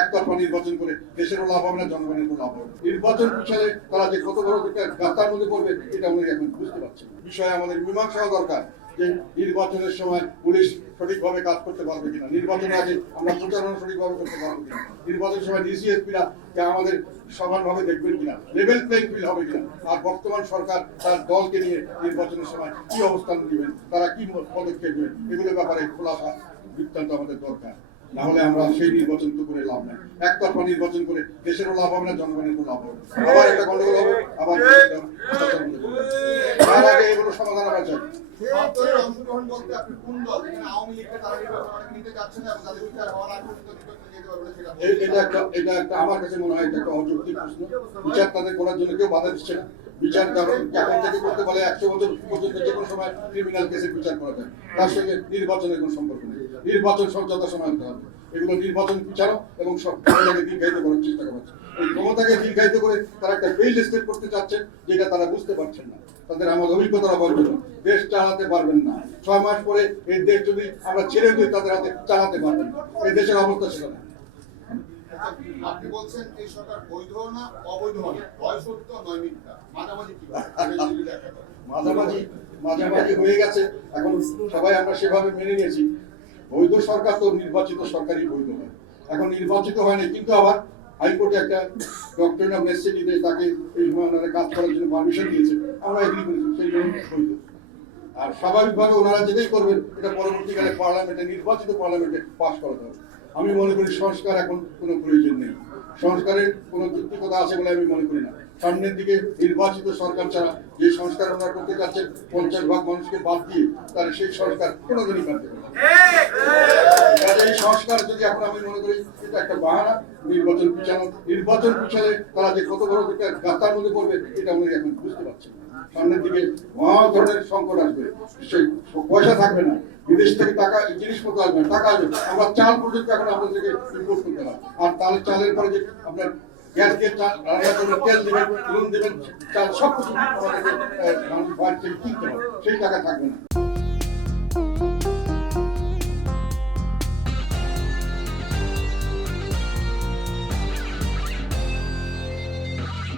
একতরফা নির্বাচন করে দেশেরও লাভ হবে না, জনগণের লাভ হবে। নির্বাচন পিছনে তারা যে কত বড় গাতার মধ্যে পড়বে এটা উনি এখন বুঝতে পারছেন। বিষয়ে আমাদের মীমাংসা দরকার যে নির্বাচনের সময় পুলিশ সঠিকভাবে কাজ করতে পারবে কিনা, নির্বাচনের আগে আমরা প্রচারণা সঠিকভাবে করতে পারবো কিনা, নির্বাচনের সময় ডিসিএসপিরা আমাদের সমানভাবে দেখবেন কিনা, লেভেল প্লেইং ফিল্ড হবে কিনা, আর বর্তমান সরকার তার দলকে নিয়ে নির্বাচনের সময় কি অবস্থান নেবেন, তারা কি পদক্ষেপ নেবেন, এগুলোর ব্যাপারে খোলাসা বৃত্তান্ত আমাদের দরকার। না হলে আমরা সেই নির্বাচন তো করে লাভ নাই, একতরফা নির্বাচন করে দেশেরও লাভ হবে না, জনগণের লাভ হবে। আবার একটা গন্ডগোল হবে, আবার তার আগে এগুলো সমাধান হওয়া যায়। অংশগ্রহণ বলতে আপনি কোন দল? এখানে আওয়ামী লীগকে তারা নির্বাচন নিতে চাচ্ছে না এবং তাদের বিচার হওয়ার আগে পর্যন্ত নির্বাচনে যেতে পারবে না, এটা একটা আমার কাছে মনে হয় এটা একটা অযৌক্তিক প্রশ্ন। বিচার তাদের করার জন্য কেউ বাধা দিচ্ছে না। বিচার কারণ এখন থেকে করতে বলে 100 বছর পর্যন্ত যে কোনো সময় ক্রিমিনাল কেসের বিচার করা যায়, তার সঙ্গে নির্বাচনের কোনো সম্পর্ক নেই। নির্বাচন যত সময় হতে হবে, এগুলো নির্বাচন বিচারক এবং সব ক্ষমতাকে দীর্ঘায়িত করার চেষ্টা করা। এই ক্ষমতাকে দীর্ঘায়িত করে তারা একটা ফেইল্ড স্টেট করতে চাচ্ছে, যেটা তারা বুঝতে পারছেন না। তাদের আমাদের অভিজ্ঞতার অভাবের জন্য দেশ চালাতে পারবেন না। 6 মাস পরে এই দেশ যদি আমরা ছেড়ে দিই তাদের হাতে চালাতে পারবেন না। এই দেশের অবস্থা ছিল না। আপনি বলছেন এই সরকার বৈধ না অবৈধ নয়, হয় সত্য নয় মিথ্যা, মাঝামাঝি কি মাঝামাঝি হয়ে গেছে। এখন সবাই আমরা সেভাবে মেনে নিয়েছি। বৈধ সরকার তো নির্বাচিত সরকারই বৈধ হয়। এখন নির্বাচিত হয়নি, কিন্তু আবার হাইকোর্টে একটা ডক্টরিন অফ নেসেসিটিতে তাকে এই ওনারা কাজ করার জন্য পারমিশন দিয়েছে, আমরা এগ্রি করেছি, সেই জন্য বৈধ। আর স্বাভাবিকভাবে ওনারা যেটাই করবেন এটা পরবর্তীকালে পার্লামেন্টে, নির্বাচিত পার্লামেন্টে পাস করাতে হবে। আমি মনে করি সংস্কার এখন কোনো প্রয়োজন নেই, সংস্কারের কোনো যৌক্তিকতা আছে বলে আমি মনে করি না। সামনের দিকে নির্বাচিত সরকার ছাড়া যে সংস্কার ওনারা করতে চাচ্ছেন 50% মানুষকে বাদ দিয়ে, তাহলে সেই সংস্কার কোনোদিনই করতে পারবে না। এই সংস্কার যদি এখন আমি মনে করি এটা একটা বাহানা, নির্বাচন পিছনে তারা যে কত বড় গাতার মধ্যে পড়বে এটা উনি এখন বুঝতে পারছেন। সামনের দিকে মহা ধরনের সংকট আসবে, সেই পয়সা থাকবে না, বিদেশ থেকে টাকা জিনিসপত্র আসবে না, টাকা আসবে। আমরা চাল পর্যন্ত এখন আপনাদেরকে ইম্পোর্ট করতে হয়, আর তাহলে চালের পরে যে আপনার গ্যাস দিয়ে চাল রান্নার জন্য তেল দেবেন, নুন দেবেন, চাল সব কিছু আমাদেরকে বাইরে থেকে কিনতে হবে, সেই টাকা থাকবে না।